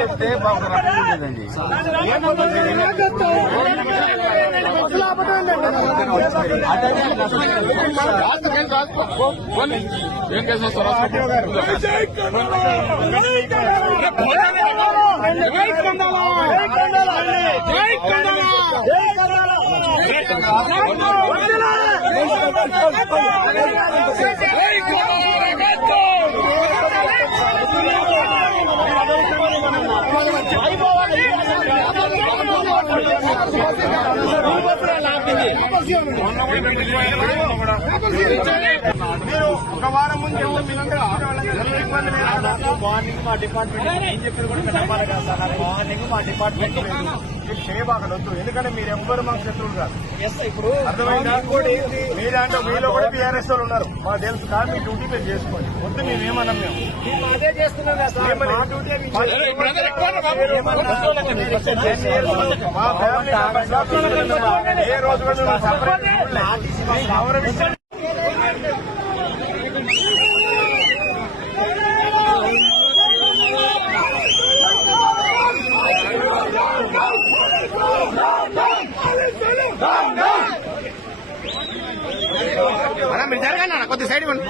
చెప్తే బాగుంటుందండి. ఏం కేసు వస్తారు? మీరు ఒక వారం ముందు మార్నింగ్ మా డిపార్ట్మెంట్ ఏం చెప్పారు కూడా నమ్మాలి కదా సార్. మార్నింగ్ మా డిపార్ట్మెంట్ మీరు చేయబాగలొద్దు, ఎందుకంటే మీరు ఎవ్వరు మాకు శత్రువులు కాదు. ఇప్పుడు అర్థమైందా? మీరంటే మీలో కూడా టీఆర్ఎస్ వాళ్ళు ఉన్నారు, మాకు తెలుసు. కానీ మీ డ్యూటీ మీరు చేసుకోండి. వద్దు మేమేమన్నాం, మేము అదే చేస్తున్నాం కదా సార్. మా డ్యూటీ మా ఫ్యామిలీ ఏ రోజు కూడా మీరు జరగండి అన్న, కొద్ది సైడ్ ఇవ్వండి.